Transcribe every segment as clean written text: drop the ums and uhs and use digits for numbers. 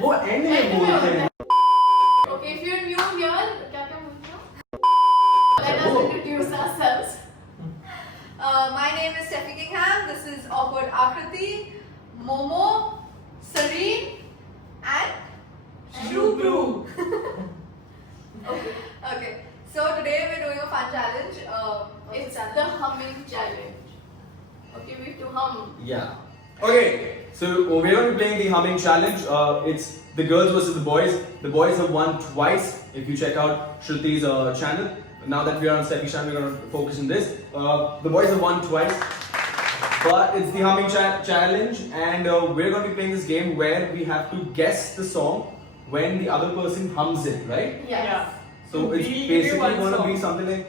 वो एंड में बोलते हैं। Okay, if you're new here, क्या बोलते हो? Let us introduce ourselves. My name is Steffi Kingham. This is Awkward Akriti, Momo, Serene, and Shubru. Okay. So today we're doing a fun challenge. It's the humming challenge. Okay, we have to hum. Yeah. Okay. So we're going to be playing the humming challenge. It's the girls versus the boys. The boys have won twice. If you check out Shruti's channel. Now that we are on Steffi's channel, we're going to focus on this. The boys have won twice. But it's the humming challenge, and we're going to be playing this game where we have to guess the song when the other person hums it, right? Yes. Yeah. So it's We'll give you basically one going to song. be something like.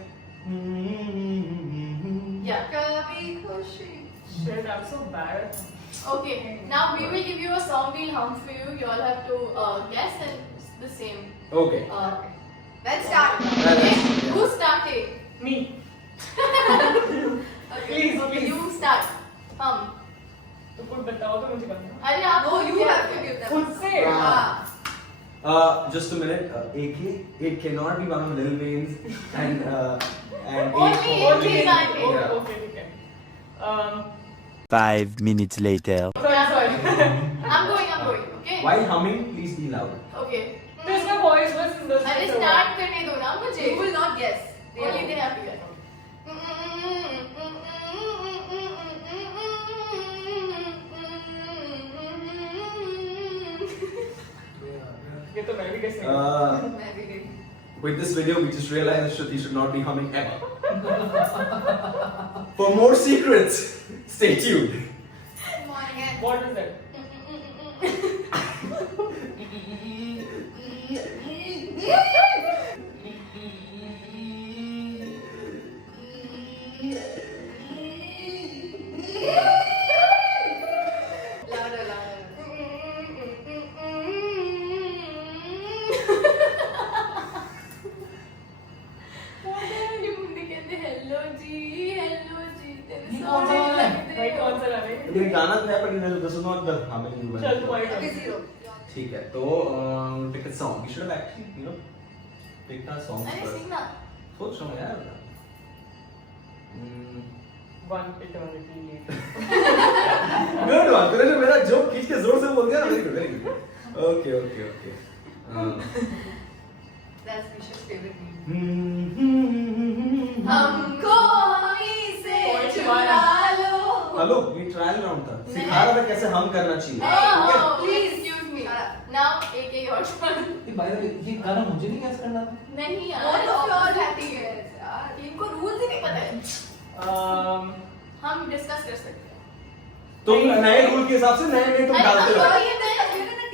Yeah. Kabhi Khushi. Shit, I'm so bad. Okay. Now we will give you a song. We'll hum for you. You all have to guess, and it's the same. Okay. Let's start. Okay. Who's starting? Me. Okay. Please, Okay, please. you start. Hum. तो कुछ बताओ तो मुझे करना. अरे आप No, you have to give them. खुद से. Just a minute. AK, it cannot be one of Lil Wayne's and Only Only AK is me. starting. Oh, Yeah. okay, okay. 5 minutes later. Sorry. I'm going. Okay. While humming, please be loud. Okay. तो इसका voice बस industry अरे से start करने दो ना मुझे. You will not guess. Only they have to guess. ये तो मैं भी guess नहीं. मैं भी गई. With this video, we just realized Shruti should not be humming ever. For more secrets, stay tuned. Come on again. What is that? Louder, louder. Hello जी तेरे ये कौन सा वाला है? भाई कौन सा गाना है? ये गाना तो है पर this is not the humming one. चल तू आई Okay, zero. ठीक है तो pick a song. You should have actually picked our songs अरे first. सिंग ना सोच रहा हूँ यार. One eternity later. Good one. तूने जो मेरा जोक खींच के जोर से बोल दिया ना, very good. Okay. That's Visha's favorite meme. हमको हमी से छुड़ा लो. हेलो, ये ट्रायल राउंड था. सिखा रहा था कैसे हम करना चाहिए. Oh, please excuse me. Now एक your turn. ये गाना मुझे नहीं गैस करना था. नहीं All यार. of your happy guess, यार. इनको rules ही नहीं पता है. हम डिस्कस कर सकते हैं. तुम नए रूल के हिसाब से नए में तुम डालते हो.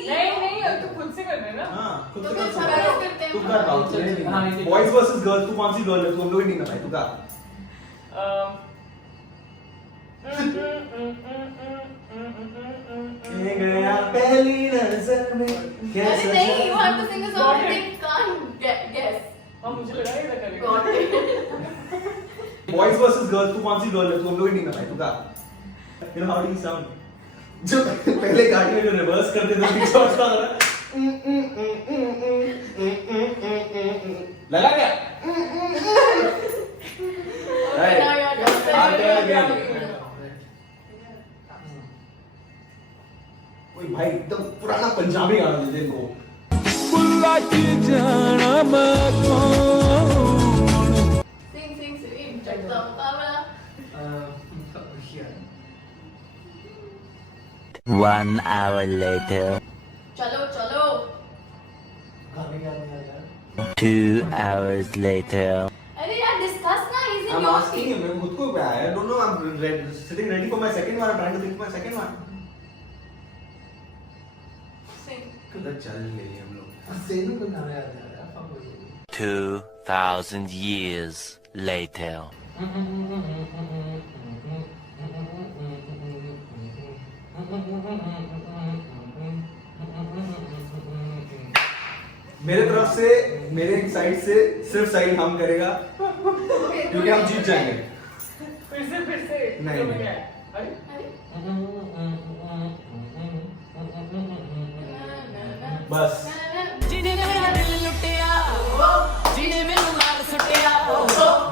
ये नहीं अब तो खुद से करना है ना. हाँ, खुद तो से फिर कर सब सकते हो. करते हैं. तू कर रहा हाँ, हूँ. ये बॉयज वर्सेस गर्ल्स. तू कौन सी गर्ल है? तू हम लोग ही नहीं ना भाई. तू का. गया पहली नजर में अरे कैसा नहीं, you have to sing a song Got that it. they can't guess. हाँ मुझे लगा ये था करेगा. Got it. Boys versus girls. तू कौन सी गर्ल है? तू हम लोग ही नहीं ना भाई. तू का. You know how do you sound? जो पहले गाड़ी में जो रिवर्स करते थे बीच में था ना. लगा क्या? Okay, now your turn. ओए भाई एकदम पुराना पंजाबी गाना दे दे इनको. Sing, Celine. चढ़ता मुकाबला. 1 hour later. चलो. गाने याद नहीं आ रहा. 2 hours later. अरे यार discuss ना. He's in I'm your asking seat. him. मैं खुद को क्या है? I don't know. I'm sitting ready for my second one. I'm trying to think my second one. Sing. किधर चल ले हम लोग. सेनु का गाना याद नहीं आ रहा. फक हो गई. 2000 years later. मेरे तरफ से मेरे साइड से सिर्फ साइड हम करेगा क्योंकि हम जीत जाएंगे। फिर से नहीं, तो नहीं। क्या है? अरे अरे बस जिने मेरा दिल लुटिया जिने मेनू मार सुटिया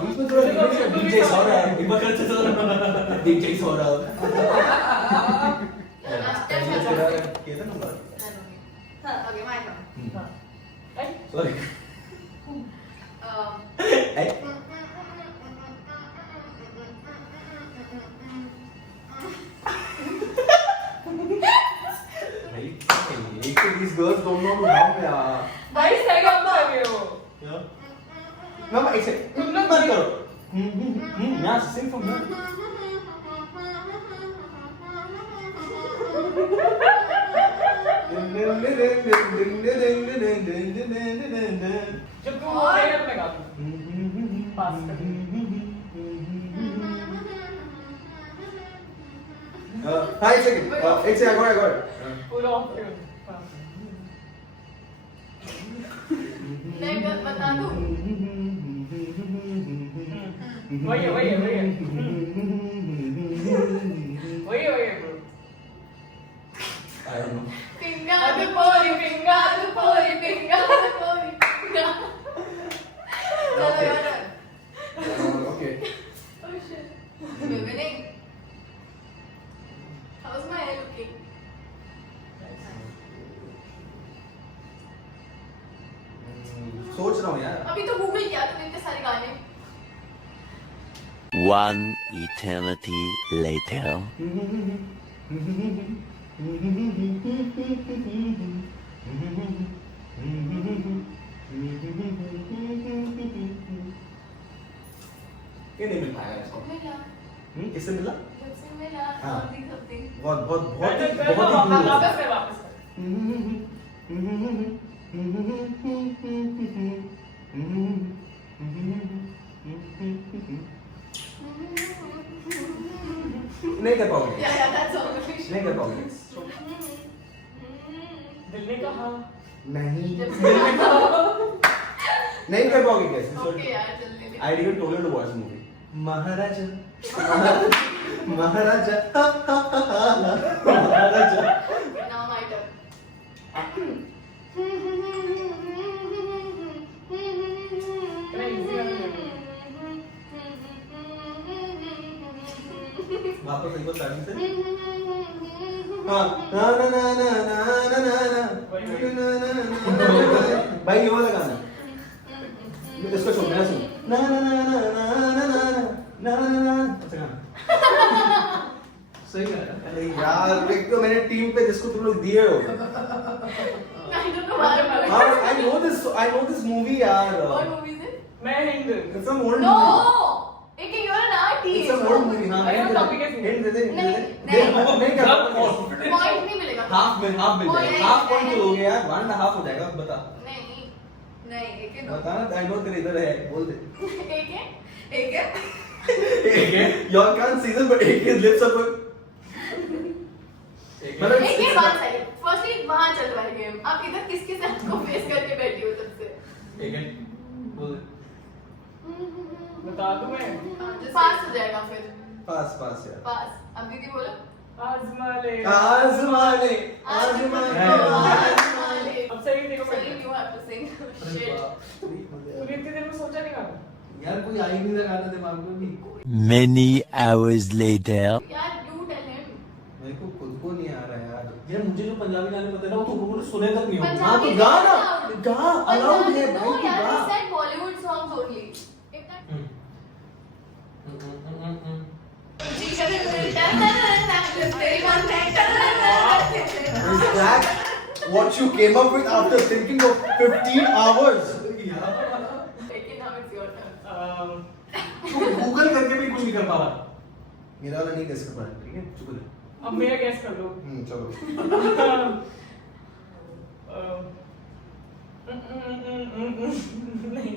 बीच में थोड़ा डीजे सो रहा है एक बार कर चलो डीजे सो रहा है ये था number Okay, my turn. Sorry These girls don't know how यार भाई सही काम कर रहे हो क्या ना एक सेकंड मत करो यहाँ सिंग फ्रॉम हियर जब तू हो रही है मैं गाता हूँ पास कर हाँ एक सेकंड I got it पूरा ऑफ कर नहीं बता दूं वही है bro I don't know Pinga the pori Pinga the pori Pinga the pori पिंगा चलो यार okay oh shit we're winning how's my hair looking सोच रहा हूँ यार अभी तो गूगल किया तुमने इतने सारे गाने One eternity later. ये नहीं मिल पाएगा इसको मिला किससे मिला जब से मिला हाँ। something बहुत बहुत बहुत ही वापस कर नहीं कर पाओगे yeah that's all नहीं कर पाओगे दिल ने कहा नहीं जब से नहीं कर पाओगे कैसे ओके यार जल्दी I didn't told you to watch the movie. Maharaja. Maharaja. Maharaja. now my turn वापस एक बार स्टार्टिंग से हाँ ना ना ना ना ना ना ना ना भाई ये वाला गाना इसको सुन मेरा सुन ना ना ना ना ना ना ना ना ना ना अच्छा गाना सही है अरे यार एक तो मैंने टीम पे जिसको तुम लोग दिए हो I don't know why I know this movie यार what movie is it मैं Hind it's some old no movie you're an artist it's some old movie हाँ अरे hint topic है दे दे नहीं, नहीं कर point नहीं मिलेगा हाफ मिल Oh, जाएगा yeah, half yeah, point yeah. हो गया यार 1.5 हो जाएगा बता नहीं नहीं एक है बता ना आई नो तेरे इधर है बोल दे एक है एक है Y'all can't see this but एक his lips are going मतलब एक ही बात है फर्स्टली वहां चल रहा है गेम आप इधर किसके साथ को फेस करके बैठी हो तब से एक है बोल दे बता दूं मैं पास हो जाएगा फिर पास यार पास अब दीदी बोलो आजमा ले आजमा ले अब सही देखो मैं सही you have to sing shit तूने इतनी देर में सोचा नहीं गाना यार कोई आ ही नहीं रहा गाना दिमाग में भी Many hours later. यार यू टेल हिम मेरे को खुद को नहीं आ रहा यार यार मुझे जो पंजाबी गाने पता है ना वो तो लोगों ने सुने तक नहीं होंगे हाँ तो गा ना गा अलाउड है no भाई यार गा he said Bollywood songs only if that Is that what you came up with after thinking of 15 hours? लेकिन now it's your turn तू गूगल करके भी कुछ नहीं कर पा रहा मेरा वाला नहीं कैसे कर पा रहा ठीक है चुप रह अब मेरा गैस कर लो चलो नहीं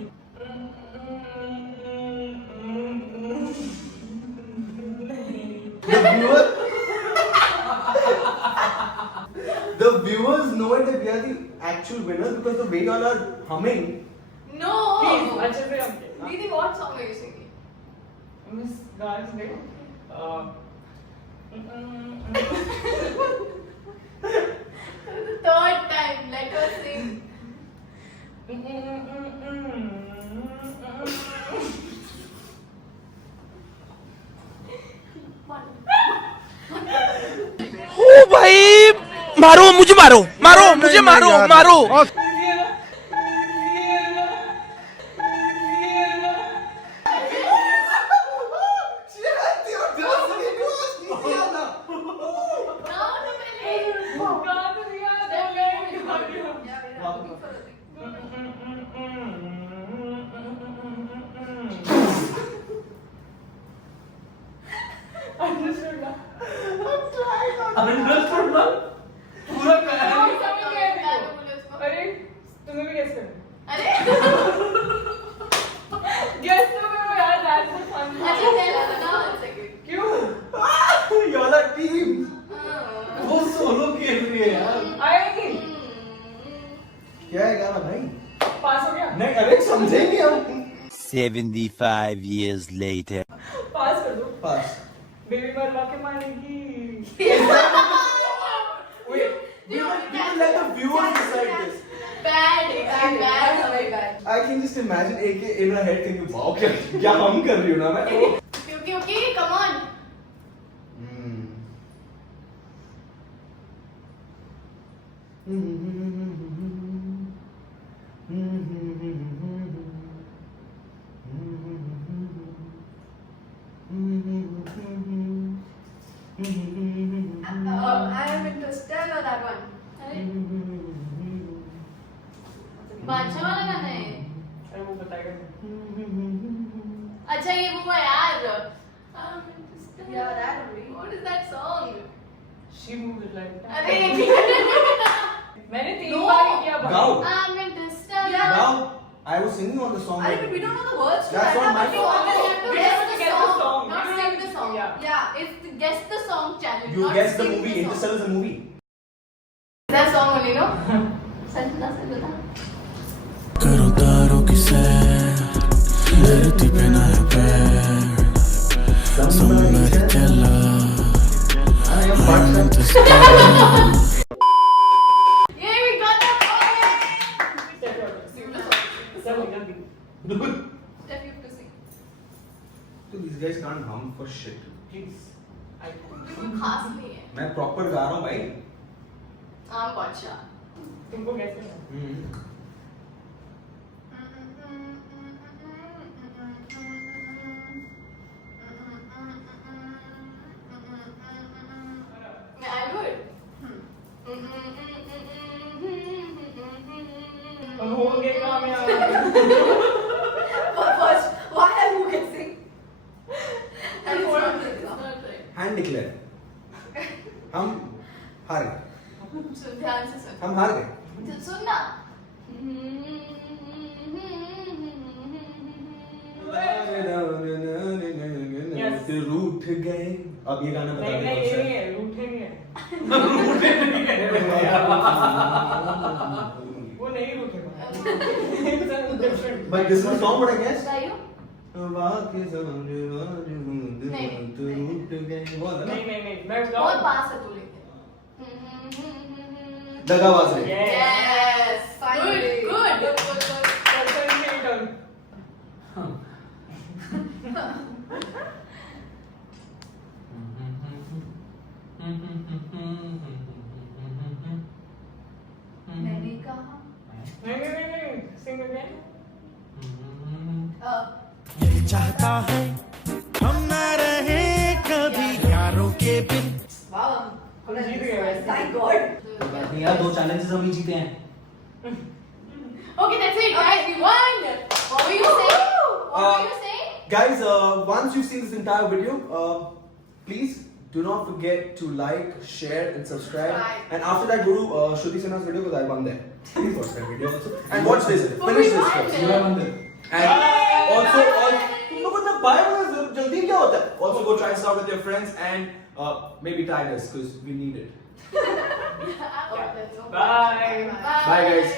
The viewers know it that we are the actual winners because the way y'all are humming. no please अच्छे से हम दीदी what song are you singing miss guys ने Third time, let her sing. ओ भाई मारो मुझे मारो मारो मुझे मारो मारो Now to Millie. Yeah, we're looking for a thing. Understood ना? अंडरस्टूड ना पूरा कहानी अरे तुम्हें भी guess करना अरे guess तो करो यार, that's the fun part. अच्छा चलो ना one second. क्यों? यू आर द टीम वो सोलो खेल रही है यार आएगी क्या है गाना भाई पास हो गया नहीं अरे समझेंगे हम 75 years later. पास कर दो पास बेबी मरवा के मारेगी wait we will let the viewers decide this Bad, bad, bad, very bad. I can just imagine AK in her head thinking wow क्या हम कर रही हूँ ना मैं क्योंकि come on. I am interested or that one. अरे बादशाह वाला गाना है. अरे वो बताएगा अच्छा ये वो है यार. Yeah, that only. What is that song? she moves like that अरे मैंने 3 No. बार ही किया भाई गाओ I'm interested. Yeah. now I was singing on the song Arey, but we don't know the words to That's that. not my but we fault. always have to We guess have the to guess the song. song, not sing the song. Yeah. Yeah. It's the guess the song challenge. you not guessed the sing movie song. Interstellar is a movie That song only, no? सच बता. करो तारों की सैर धरती पे ना है पैर somebody tell her I'm in the sky Yeah, we got that point. Step out. Sing the song. सब जल्दी Step you have to sing. so these guys can't hum for shit please I कोई खास नहीं है. मैं proper गा रहा हूँ भाई I'm बादशाह. तुमको guess करना I would. होंगे कामयाब But first, why are you guessing? And it's not like that. hand declare हम हार गए सुन ध्यान से सुन. हम हार गए सुन ना. Yes. रूठ गए अब ये गाना बता नहीं दे नहीं कौन सा ये नहीं है। है रूठे नहीं है वो नहीं रूठेगा It's a different But this is the song what I guess बताइयो. वाके समझ नहीं, रूठ गए वो है ना नहीं नहीं नहीं मैं बहुत गाऊं पास है तू लेके. दगाबाज रे Yes. Yes. Finally. Good. Good. Person नहीं turn मैंने कहा नहीं sing again ये चाहता है हम ना रहे कभी यारों के बिन wow, हम जीत गए वैसे। thank God. नहीं यार दो चैलेंजेस हम ही जीते हैं Okay, that's it, guys. We won. What were you saying? What were you saying? guys once you've seen this entire video please do not forget to like share and subscribe Subscribe. and after that go to Shruti Sinha's video because I won there please watch that video also and watch this But finish we this won first there. and also तुम लोगों ने buy होना जल्दी क्या होता है also go try this out with your friends and maybe tag us because we need it Oh, that's so Bye. Bye. Bye, guys.